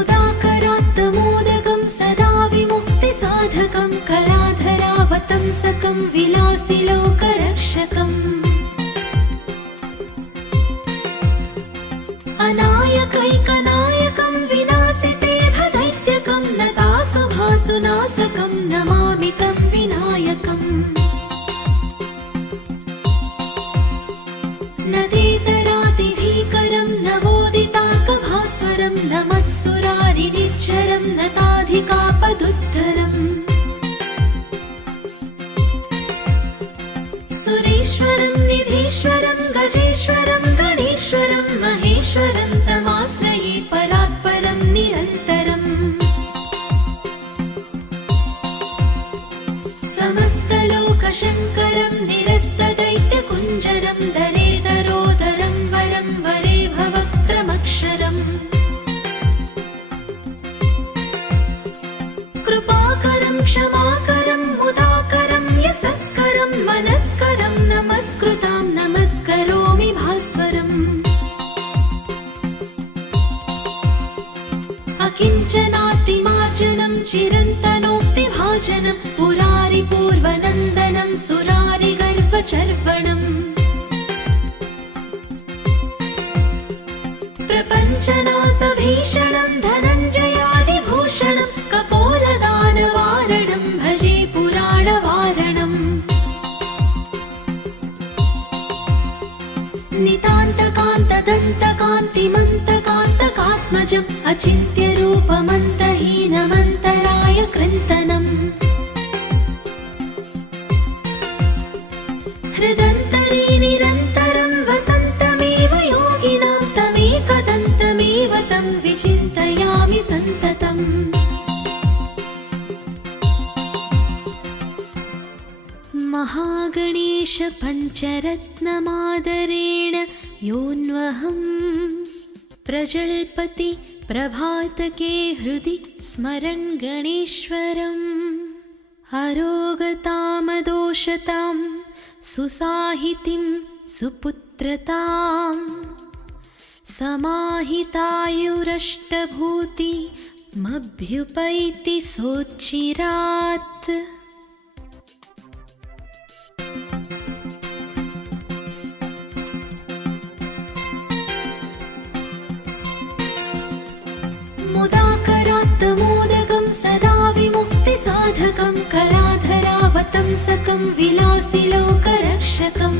मुदाकरात्तमोदकं सदा विमुक्तिसाधकं कलाधरावतंसकं विलासिलोकरक्षकम् अनायकैकनायकं विनाशिते भदैत्यकं नतासुभासुनाशकं नमामि तं विनायकम् नदेतरातिभीकरं नवोदितार्कभास्वरं नमत्सुरारिनिच्चरं नताधिकापदुद्धरम् सुरेश्वरं निधीश्वरं गजेश्वरं गणेश्वरं महेश्वरं तमाश्रये परात्परं निरन्तरम् समस्तलोकशङ्करं निरस्तदैत्यकुञ्जरं दरेदरोदरं वरं वरे भवक्त्रमक्षरम् कृपाकरं क्षमाकरं मुदाकरं यशस्करं मनस्करं नमस्कृतां नमस्करोमि भास्वरम् अकिञ्चनातिमार्जनं चिरन्तनोक्तिभाजनं पुरारिपूर्वनन्दनं सुरारिगर्वचर्वणम् प्रपञ्चनाशभीषणं धनञ्जयादिभूषणं कपोलदानवारणं भजे पुराणवारणम् नितान्तकान्तदन्तकान्तिमन्तकान्तकात्मजम् अचिन्त्यरूपमन्तहीनमन्तराय कृन्तनम् हृदन्तरे निरन्तरं वसन्तमेव योगिनां तमेकदन्तमेव तं विचिन्तयामि सन्ततम् महागणेश पञ्चरत्नमादरेण योऽन्वहं प्रजल्पति प्रभातके हृदि स्मरन् गणेश्वरम् अरोगतामदोषतां सुसाहितिं सुपुत्रतां समाहितायुरष्टभूतिमभ्युपैति सोच्चिरात् मुदाकरात्तमोदकं सदा विमुक्तिसाधकं कलाधरावतंसकं विलासिलोकरक्षकम्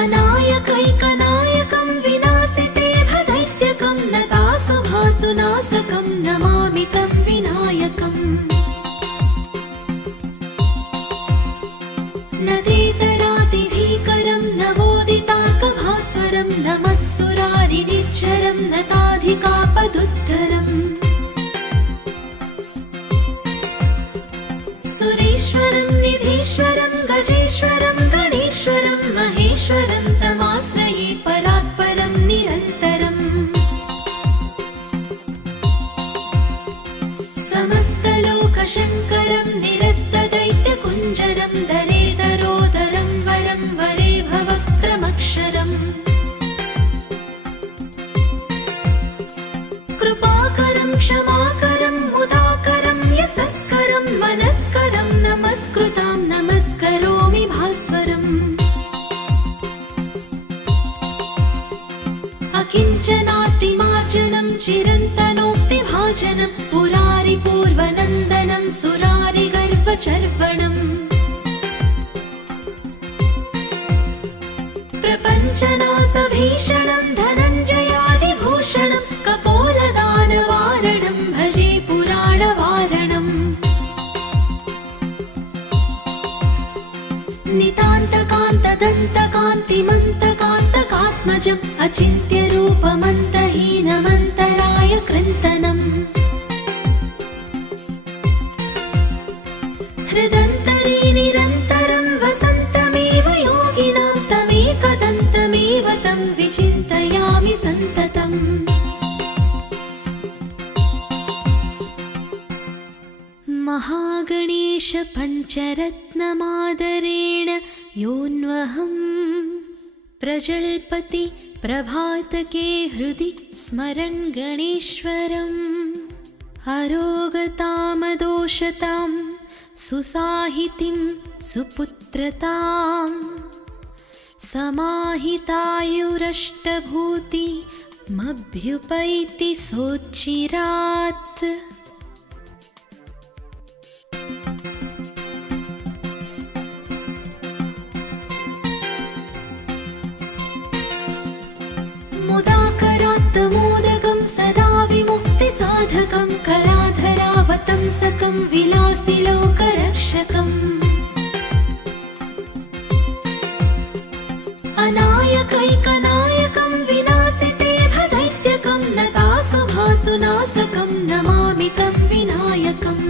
अनायकैकनायकं विनाशिते भदैत्यकं नतासुभासुनाशकं नमामि तं विनायकम् नदेतरातिभीकरं नवोदितार्कभास्वरं नमत्सुरारिनिच्चरं नताधिकापदुद्धरम् सुरेश्वरं निधीश्वरं गजेश्वरं गणेश्वरं महेश्वरं तमाश्रये परात्परं निरन्तरम् समस्तलोकशङ्करं निरस्तदैत्यकुञ्जरं दरेदरोदरं वरं वरे भवक्त्रमक्षरम् कृपाकरं क्षमाकरं मुदाकरं यशस्करं मनस्करं नमस्कृतां नमस्करोमि भास्वरम् अकिञ्चनातिमार्जनं चिरन्तनोक्तिभाजनं पुरारिपूर्वनन्दनं सुरारिगर्वचर्वणम् प्रपञ्चनाशभीषणं धनञ्जयादिभूषणं कपोलदानवारणं भजे पुराणवारणम् नितान्तकान्तदन्तकान्तिमन्तकान्तकात्मजम् अचिन्त्यरूपमन्तहीनमन्तराय कृन्तनम् हृदन्तरे निरन्तरं वसन्तमेव योगिनां तमेकदन्तमेव तं विचिन्तयामि सन्ततम् महागणेश पञ्चरत्नमादरेण योऽन्वहं प्रजल्पति प्रभातके हृदि स्मरन् गणेश्वरम् अरोगतामदोषतां सुसाहितिं सुपुत्रतां समाहितायुरष्टभूतिमभ्युपैति सोच्चिरात्। मुदाकरात्तमोदकं सदा विमुक्तिसाधकं कलाधरावतंसकं विलासिलोकरक्षकम् अनायकैकनायकं विनाशिते भदैत्यकं नतासुभासुनाशकं नमामि तं विनायकम्।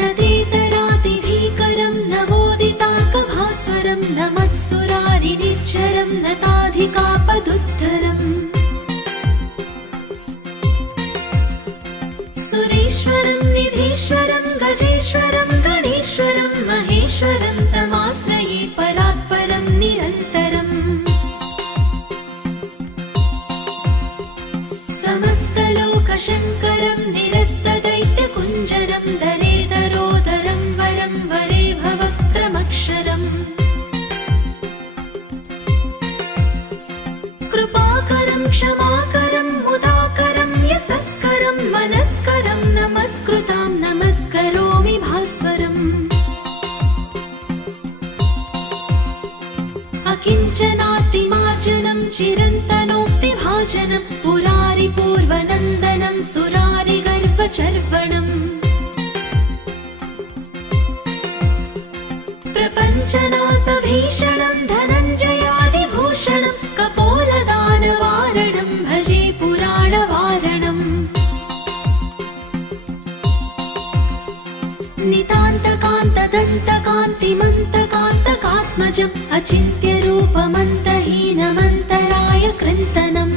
नदेतरातिभीकरं नवोदिताकभास्वरं नमत्सुरारिनिच्चरं नताधिकापदुद्धरम् सुरेश्वरं निधीश्वरं गजेश्वरं गणेश्वरं महेश्वरं तमाश्रये परात्परं निरन्तरम्। समस्तलोकशङ्करं निरस्तदैत्यकुञ्जरं दरेदरोदरं वरं वरे भवक्त्रमक्षरम् कृपाकरं क्षमाकरं मुदाकरं यशस्करं मनस्करं नमस्कृतां नमस्करोमि भास्वरम्। अकिञ्चनातिमार्जनं चिरन्तनोक्तिभाजनं पुरारिपूर्वनन्दनं सुरारिगर्वचर्वणम् प्रपञ्चनाशभीषणं धनञ्जयादिभूषणं कपोलदानवारणं भजे पुराणवारणम्। नितान्तकान्तदन्तकान्तिमन्तकान्तकात्मजम् अचिन्त्यरूपमन्तहीनमन्तराय कृन्तनम्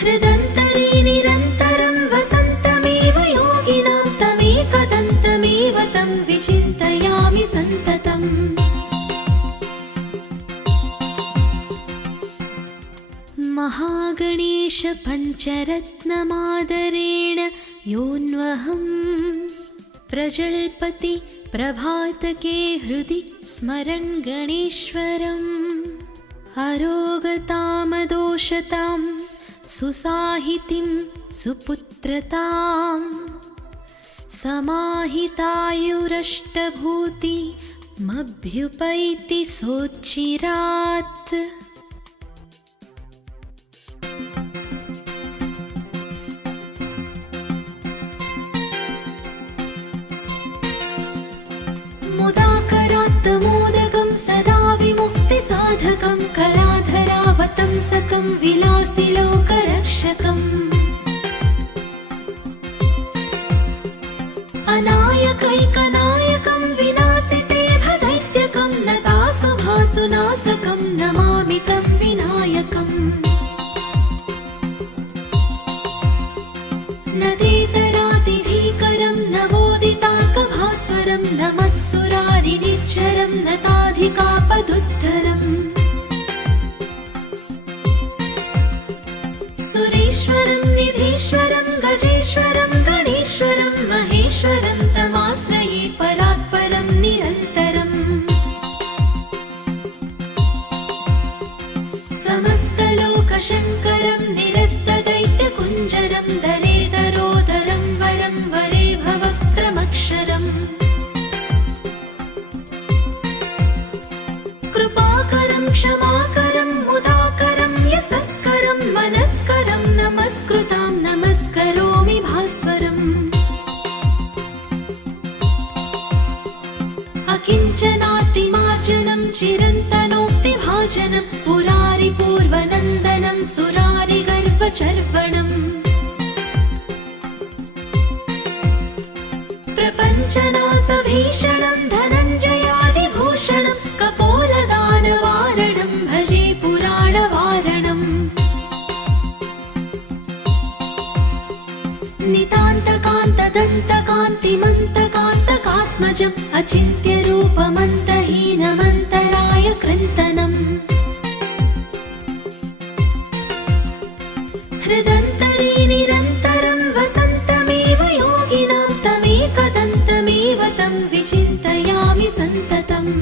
हृदन्तरे निरन्तरं वसन्तमेव योगिनां तमेकदन्तमेव तं विचिन्तयामि सन्ततम्। महागणेश पञ्चरत्नमादरेण योऽन्वहम् प्रजल्पति प्रभातके हृदि स्मरन् गणेश्वरम् अरोगतामदोषतां सुसाहितिं सुपुत्रतां समाहितायुरष्टभूतिमभ्युपैति सोच्चिरात्। मुदाकरात्तमोदकं सदा विमुक्तिसाधकं कलाधरावतंसकं विलासिलोकरक्षकम् अनायकैकनायकं विनाशिते भदैत्यकं नतासुभासुनाशकं नमामि तं विनायकम्। नदेतरातिभीकरं नवोदिताकभास्वरं नमत्सुरारिनिच्चरं नताधिकापदुद्धरम् सुरेश्वरं निधीश्वरं गजेश्वरं गणेश्वरं महेश्वरं तमाश्रये परात्परं निरन्तरम्। समस्तलोकशङ्करं निरस्तदैत्यकुञ्जरं दरेदरोदरं वरं वरे भवक्त्रमक्षरम् कृपाकरं क्षमाकरं मुदाकरं यशस्करं मनस्करं नमस्कृतां नमस्करोमि भास्वरम्। अकिञ्चनातिमार्जनं चिरन्तनोक्तिभाजनं पुरारिपूर्वनन्दनं सुरारिगर्वचर्वणम् प्रपञ्चनाशभीषणं धनञ्जयादिभूषणं कपोलदानवारणं भजे पुराणवारणम्। नितान्तकान्तदन्तकान्तिमन्तकान्तकात्मजम् अचिन्त्यरूपमन्तहीनमन्तराय कृन्तनम् हृदन्तरे निरन्तरं वसन्तमेव योगिनां तमेकदन्तमेव तं विचिन्तयामि सन्ततम्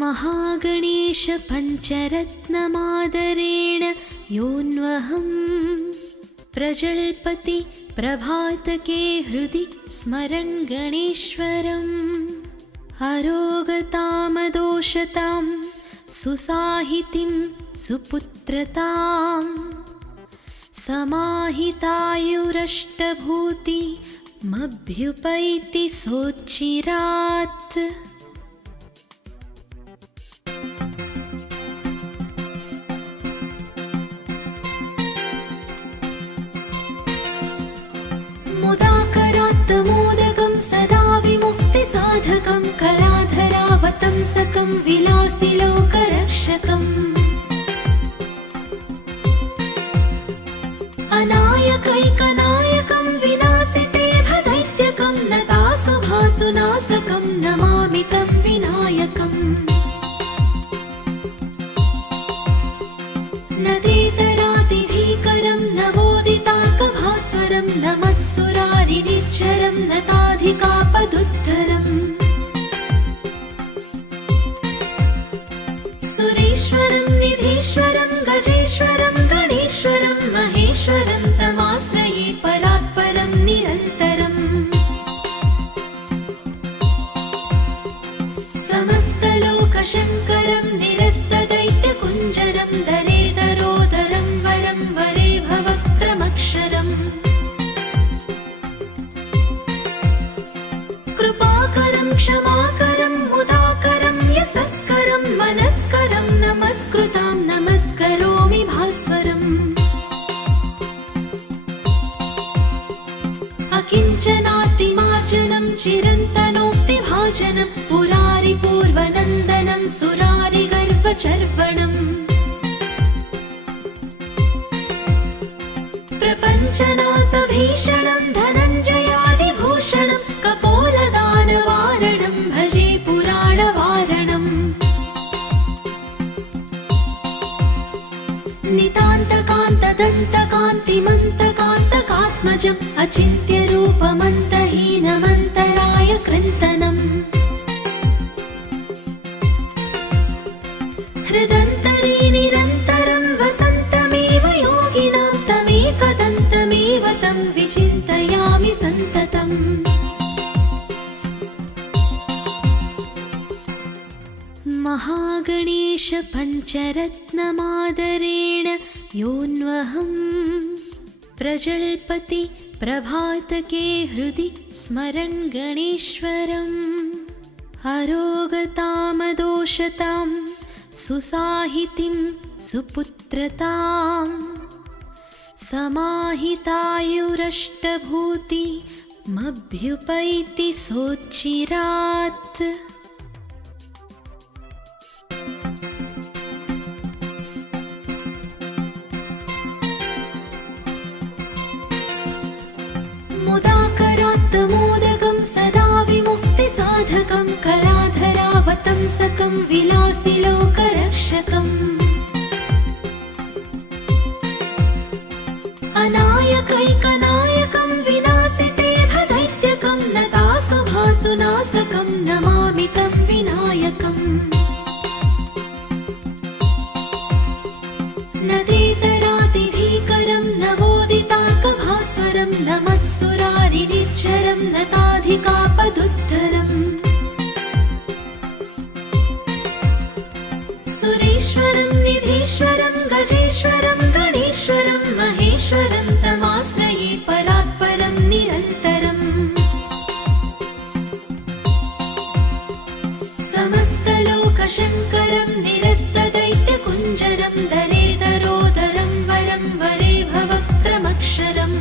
महागणेश पञ्चरत्नमादरेण योऽन्वहं प्रजल्पति प्रभातके हृदि स्मरन् गणेश्वरम् अरोगतामदोषतां सुसाहितिं सुपुत्रतां समाहितायुरष्टभूतिमभ्युपैति सोच्चिरात् मुदाकरात्तमोदकं सदा विमुक्तिसाधकं कलाधरावतंसकं विलासिलोकरक्षकम् अनायकैकनायकं विनाशिते भदैत्यकं नतासुभासुनाशकं नमामि तं विनायकम् नदेतरातिभीकरं नवोदिताकभास्वरं नमत्सुरारिनिच्चरं नताधिकापदुद्धरम् सुरेश्वरं निधीश्वरं गजेश्वरं गणेश्वरं महेश्वरं तमाश्रये परात्परं निरन्तरम् समस्तलोकशङ्करं निरस्तदैत्यकुञ्जरं दरेदरोदरं वरं वरे भवक्त्रमक्षरम् कृपाकरं क्षमाकरं मुदाकरं यशस्करं मनस्करं नमस्कृतां नमस्करोमि भास्वरम् अकिञ्चनातिमार्जनं चिरन्तनोक्तिभाजनं पुरारिपूर्वनन्दनं सुरारिगर्वचर्वणम् प्रपञ्चनासभीषणं धनञ्जयादिभूषणं कपोलदानवारणं भजे पुराणवारणम् नितान्तकान्तदन्तकान्तिमन्तकान्तकात्मजम् अचिन्त्यरूपमन्तहीनमन्तराय कृन्तनम् हृदन्तरे निरन्तरं वसन्तमेव योगिनां तमेकदन्तमेव तं विचिन्तयामि सन्ततम् महागणेश पञ्चरत्नमादरेण योऽन्वहं प्रजल्पति प्रभातके हृदि स्मरन् गणेश्वरम् अरोगतामदोषतां सुसाहितिं सुपुत्रतां समाहितायुरष्टभूतिमभ्युपैति सोच्चिरात् मुदाकरात्तमोदकं सदा विमुक्तिसाधकं कलाधरावतंसकं विलासिलोकरक्षकम् अनायकैकनायकं विनाशिते भदैत्यकं नतासुभासुनाशकं नमामि तं विनायकम् नदेतरातिभीकरं नवोदिताकभास्वरं नमत्सुरारिनिच्चरं नताधिकापदुद्धरम् सुरेश्वरं निधीश्वरं गजेश्वरं गणेश्वरं महेश्वरं तमाश्रये परात्परं निरन्तरम् समस्तलोकशङ्करं निरस्तदैत्यकुञ्जरं दरेदरोदरं वरं वरे भवक्त्रमक्षरम्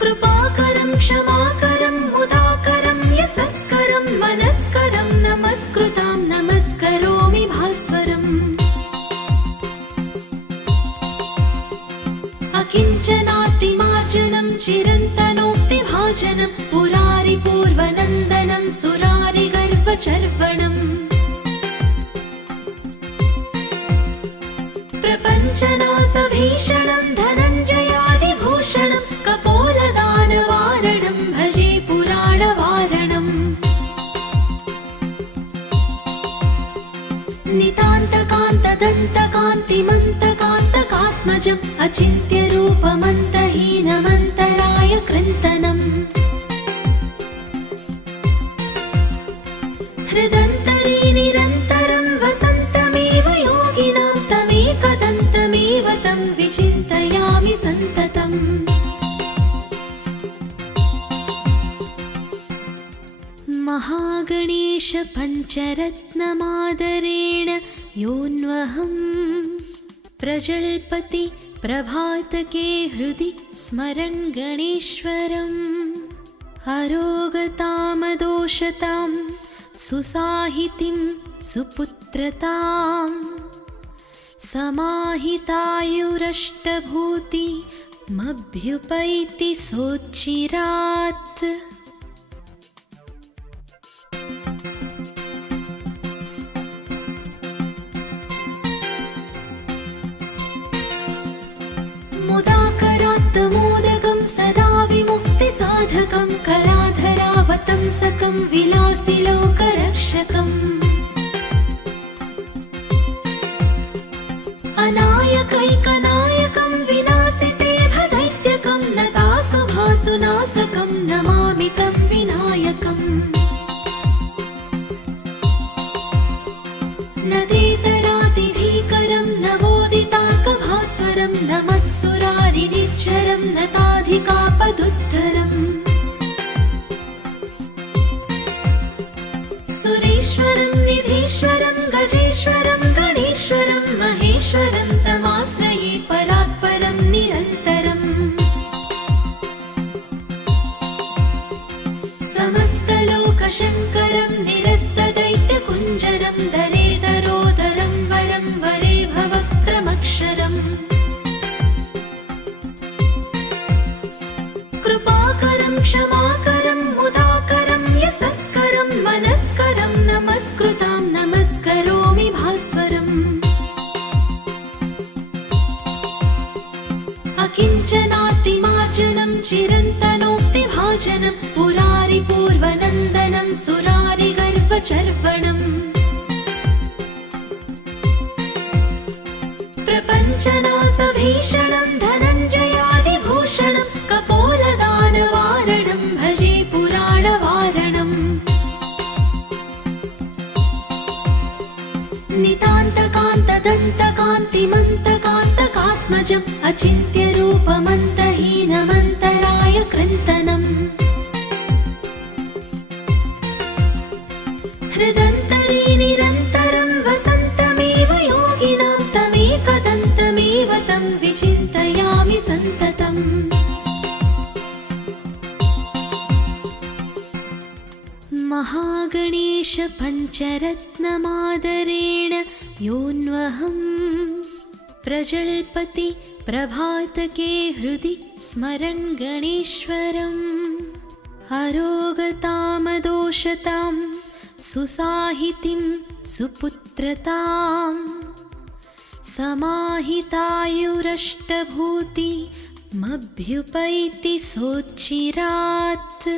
कृपाकरं चिरन्तनोक्तिभाजनं पुरारिपूर्वनन्दनं सुरारिगर्वचर्वणम् प्रपञ्चनासभीषणं धनञ्जयादिभूषणं कपोलदानवारणं भजे पुराणवारणम् नितान्तकान्तदन्तकान्तिमन्तकान्तकात्मजम् अचिन्त्यरूपमन्तहीनमन्तराय कृन्तनम् हृदन्तरे निरन्तरं वसन्तमेव योगिनां तमेकदन्तमेव तं विचिन्तयामि सन्ततम् महागणेश पञ्चरत्नमादरेण योऽन्वहं प्रजल्पति प्रभातके हृदि स्मरन् गणेश्वरम् अरोगतामदोषतां सुसाहितिं सुपुत्रतां समाहितायुरष्टभूतिमभ्युपैति सोच्चिरात् मुदाकरात्तमोदकं सदा विमुक्तिसाधकं कलाधरावतंसकं विलासिलोकरक्षकम् अनायकैकनायकं विनाशिते भदैत्यकं नतासुभासुनाशकं नमामि तं विनायकम् नदेतरातिभीकरं नवोदितार्कभास्वरं नमत्सुरारिनिच्चरं नताधिकापदुद्धरम् सुरेश्वरं निधीश्वरं गजेश्वरं गणेश्वरं महेश्वरं तमाश्रये परात्परं निरन्तरम् समस्तलोकशङ्करं निरस्तदैत्यकुञ्जरं दरेदरोदरं वरं वरे भवक्त्रमक्षरम् कृपाकरं क्षमाकरं मुदाकरं यशस्करं मनस्करं नमस्कृतां नमस्करोमि भास्वरम् अकिञ्चनातिमार्जनं चिरन्तनोक्तिभाजनं पुरारिपूर्वनन्दनं सुरारिगर्वचर्वणम् प्रपञ्चनासभीषणं धनञ्जयादिभूषणं कपोलदानवारणं भजे पुराणवारणम् नितान्तकान्तदन्तकान्तिमन्तकान्तकात्मजम् अचिन्त्यरूपमन्तहीनमन्तराय कृन्तनम् हृदन्तरे निरन्तरं वसन्तमेव योगिनां तमेकदन्तमेव तं विचिन्तयामि सन्ततम् महागणेश पञ्चरत्नमादरेण योऽन्वहं प्रजल्पति प्रभातके हृदि स्मरन् गणेश्वरम् अरोगतामदोषतां सुसाहितिं सुपुत्रतां समाहितायुरष्टभूतिमभ्युपैति सोच्चिरात्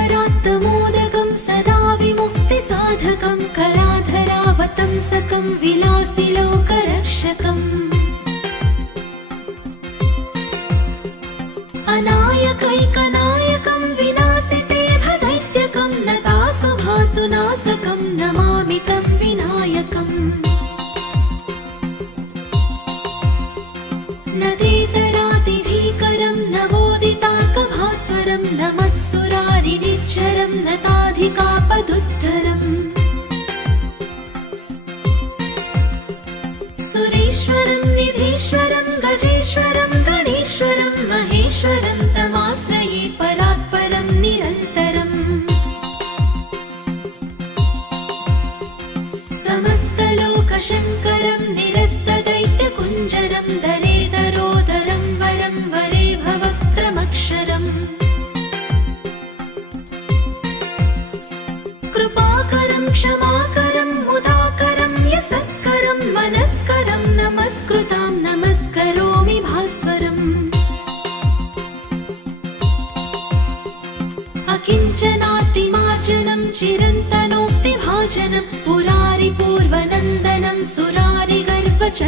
मुदाकरात्तमोदकं सदा विमुक्तिसाधकं कलाधरावतंसकं विलासिलोकरक्षकम् अनायकैकनायकं विनाशिते भदैत्यकं नतासुभासुनाशकं नमामि तं विनायकम् नदेतरातिभीकरं नवोदितार्कभास्वरं नमत्सुरारिनिच्चरं नताधिकापदुद्धरम् सुरेश्वरं निधीश्वरं गजेश्वरं गणेश्वरं महेश्वरं तमाश्रये परात्परं निरन्तरम्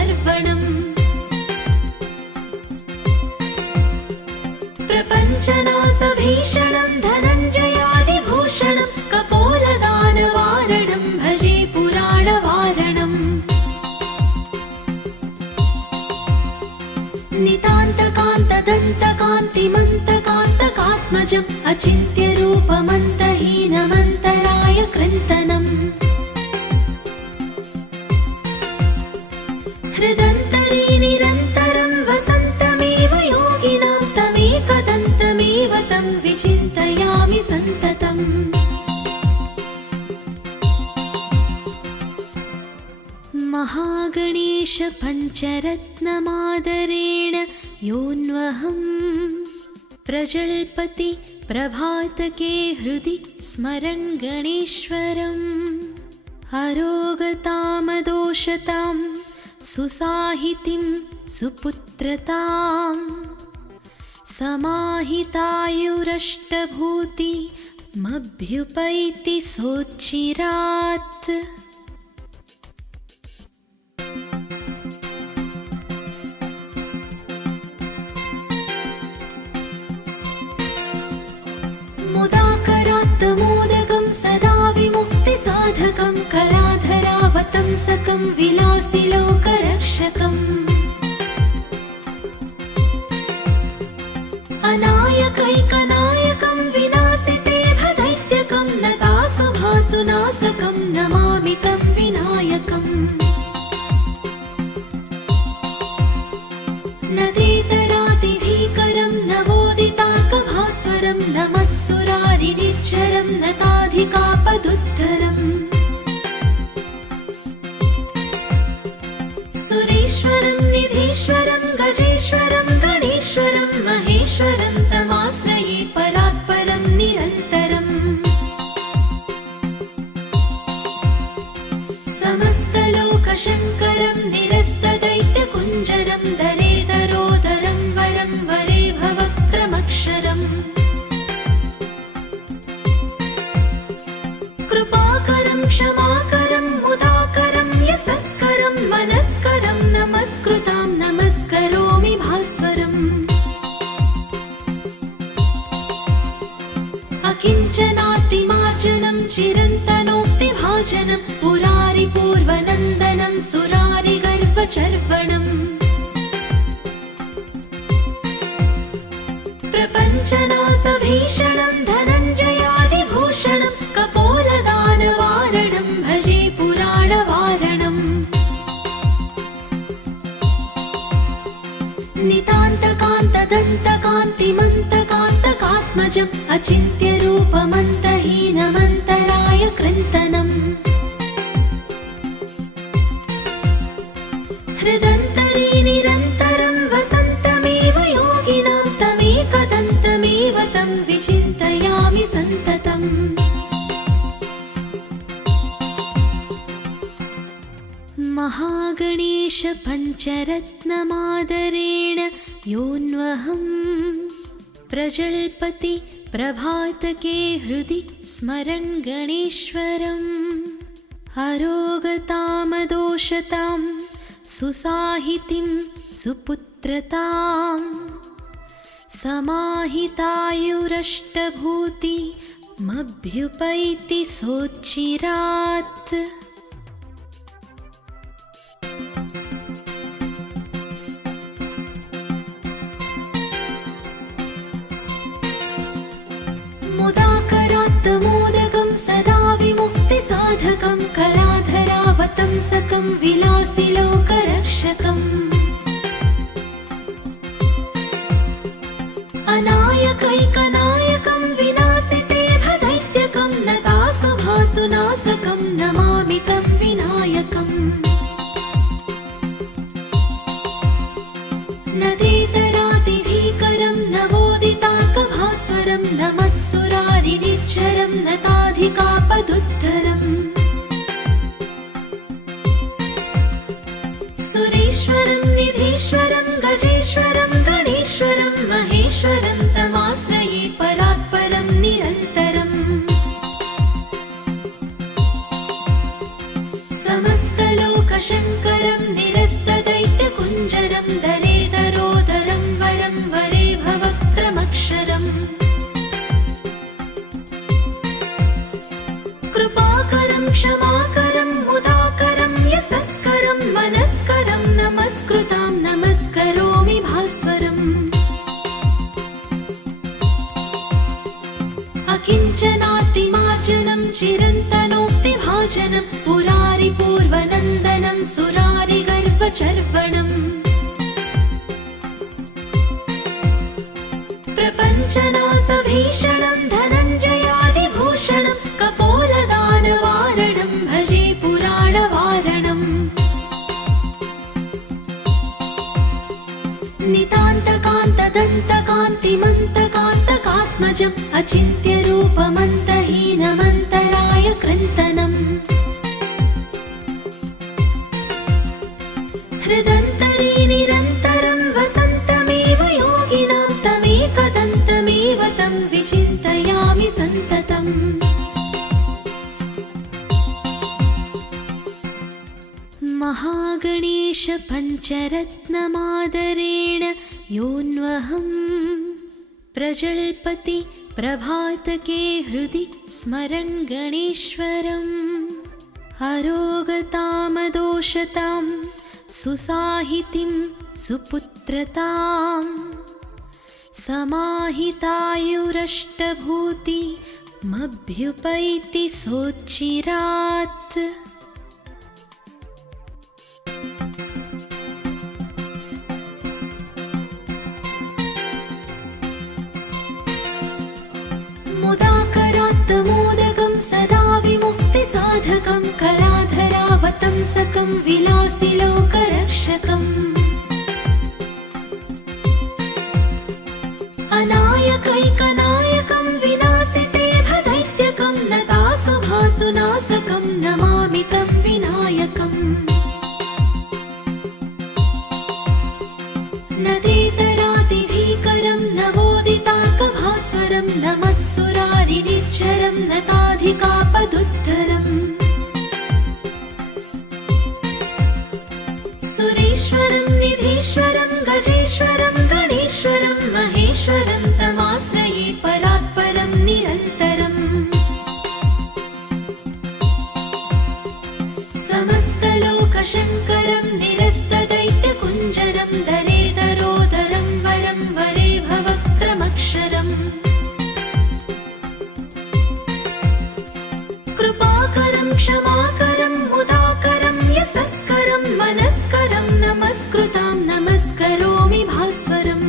सर्वणम् प्रपञ्चनासभीषणं धनञ्जयादिभूषणं कपोलदानवारणं भजे पुराणवारणम् नितान्तकान्तदन्तकान्तिमन्तकान्तकात्मजम् अचिन्त्यरूपमन्तहीनमन्तराय कृन्तनम् हृदन्तरे निरन्तरं वसन्तमेव योगिनां तमेकदन्तमेव तं विचिन्तयामि सन्ततम् महागणेश पञ्चरत्नमादरेण योऽन्वहं प्रजल्पति प्रभातके हृदि स्मरन् गणेश्वरम् अरोगतामदोषतां सुसाहितिं सुपुत्रतां समाहितायुरष्टभूतिमभ्युपैति सोच्चिरात् मुदाकरात्तमोदकं सदा विमुक्तिसाधकं कलाधरावतंसकं विलासिलोकरक्षकम् अनायकैकनायकं विनाशिते भदैत्यकं नतासुभासुनाशकं नमामि तं विनायकम् नदेतरातिभीकरं नवोदितार्कभास्वरं नमत्सुरारिनिच्चरं नताधिकापदुत्तरम् सुरेश्वरं निधीश्वरं गजेश्वरं गणेश्वरं महेश्वरं तमाश्रये परात्परं निरन्तरम् समस्तलोकशङ्करं निरस्तदैत्यकुञ्जरं दरेदरोदरं वरं वरे भवक्त्रमक्षरम् कृपाकरं क्षमाकरं मुदाकरं यशस्करं मनस्करं नमस्कृतां नमस्करोमि भास्वरम् अकिञ्चनातिमार्जनं चिरन्तनोक्तिभाजनं पुरारिपूर्वनन्दनं सुरारिगर्वचर्वणम् प्रपञ्चनासभीषणं धनञ्जयादिभूषणं कपोलदानवारणं भजे पुराणवारणम् नितान्तकान्तदन्तकान्तिमन्तकान्तकात्मजम् अचिन्त्यरूपमन्तहीनमन्तराय कृन्तनम् हृदन्तरे निरन्तरं वसन्तमेव योगिनां तमेकदन्तमेव तं विचिन्तयामि सन्ततम् महागणेश पञ्चरत्नमादरेण योऽन्वहं प्रजल्पति प्रभातके हृदि स्मरन् गणेश्वरम् अरोगतामदोषतां सुसाहितिं सुपुत्रतां समाहितायुरष्टभूतिमभ्युपैति सोच्चिरात् मुदाकरात्तमोदकं सदा विमुक्तिसाधकं कलाधरावतंसकं विलासिलोकरक्षकम् अनायकैकनायकं विनाशिते भदैत्यकं नतासुभासुनाशकं नमामि तं विनायकम् नदेतरातिभीकरं नवोदितार्कभास्वरं नमत्सुरारिनिच्चरं नताधिकापदुत्तरम् सुरेश्वरं निधीश्वरं गजेश्वरं गणेश्वरं महेश्वरं तमाश्रये परात्परं निरन्तरम् समस्तलोकशङ्करं निरस्तदै नितान्तकान्तदन्तकान्तिमन्तकान्तकात्मजम् अचिन्त्यरूपमन्तहीनमन्तराय कृन्तनम् हृदन्तरे निरन्तरं वसन्तमेव योगिनां तमेकदन्तमेव तं विचिन्तयामि सन्ततम् महागणेश पञ्चरत्नमादरेण योऽन्वहं प्रजल्पति प्रभातके हृदि स्मरन् गणेश्वरम् अरोगतामदोषतां सुसाहितिं सुपुत्रतां समाहितायुरष्टभूतिमभ्युपैति सोच्चिरात् मुदाकरात्तमोदकं सदा विमुक्तिसाधकं कलाधरावतंसकं विलासिलोकरक्षकम् अनायकैकनायकं विनाशिते भदैत्यकं नतासुभासुनाशकं नमामि तं विनायकम् नदेतरातिभीकरं नवोदितार्कभास्वरं नमत्सुरारिनिच्चरं नताधिकापदुद्धरम् सुरेश्वरं निधीश्वरं गजेश्वरं गणेश्वरं महेश्वरं तमाश्रये परात्परं निरन्तरम् समस्तलोकशङ्करं निरस्तदैत्यकुञ्जरं दरेदरोदरं वरं वरे भवक्त्रमक्षरम् कृपाकरं क्षमाकरं मुदाकरं यशस्करं मनस्करं नमस्कृतां नमस्करोमि भास्वरम्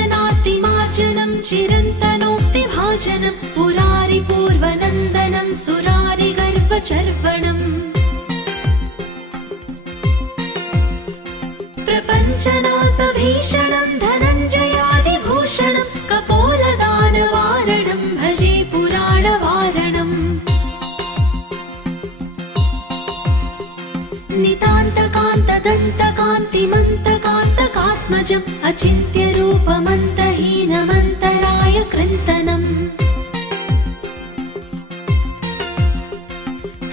अकिञ्चनातिमार्जनं चिरन्तनोक्तिभाजनं पुरारिपूर्वनन्दनं सुरारिगर्वचर्वणम् प्रपञ्चनाशभीषणं धनञ्जयादिभूषणं कपोलदानवारणं भजे पुराणवारणम् नितान्तकान्तदन्तकान्तिमन्तकान्तकात्मजम् अचिन्त्यरूपमन्तहीनमन्तराय कृन्तनम्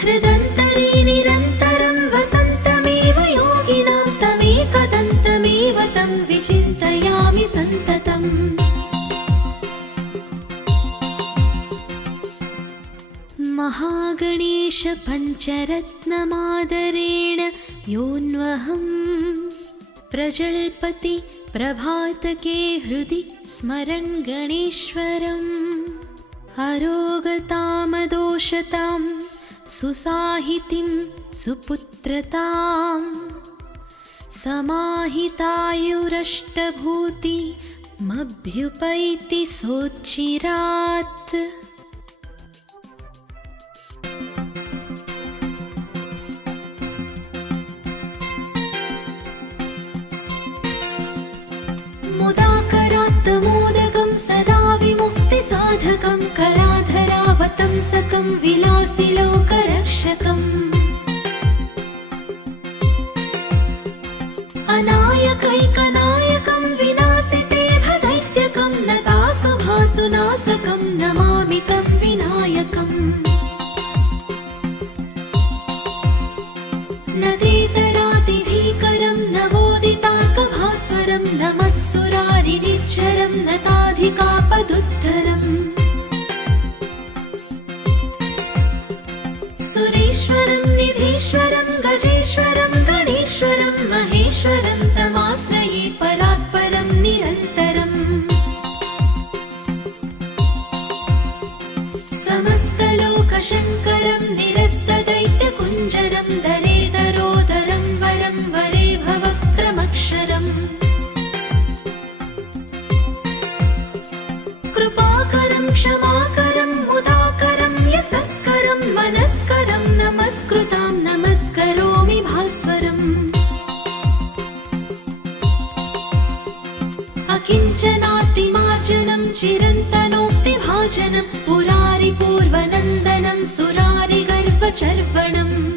हृदन्तरे निरन्तरं वसन्तमेव योगिनां तमेकदन्तमेव तं विचिन्तयामि सन्ततम् महागणेश पञ्चरत्नमादरेण योऽन्वहं प्रजल्पति प्रभातके हृदि स्मरन् गणेश्वरम् अरोगतामदोषतां सुसाहितिं सुपुत्रतां समाहितायुरष्टभूतिमभ्युपैति सोच्चिरात् मुदाकरात्तमोदकं सदा विमुक्तिसाधकं कलाधरावतंसकं विलासिलोकरक्षकम् अनायकैकनायकं विनाशिते भदैत्यकं नतासुभासुनाशकं नमामि तं विनायकम् नदेतरातिभीकरं नवोदितार्कभास्वरं नमत्सुरारिनिच्चरं नताधिकापदुद्धरम् सुरेश्वरं निधीश्वरं गजेश्वरं गणेश्वरं महेश्वरं तमाश्रये परात्परं निरन्तरम् समस्तलोकशङ्करं निरस्तदैत्यकुञ्जरं दरेदरोदरं वरं वरे भवक्त्रमक्षरम् कृपाकरं क्षमाकरं मुदाकरं यशस्करं मनस्करं नमस्कृतां नमस्करोमि भास्वरम् किञ्चनातिमार्जनं चिरन्तनोक्तिभाजनं पुरारिपूर्वनन्दनं सुरारिगर्वचर्वणम्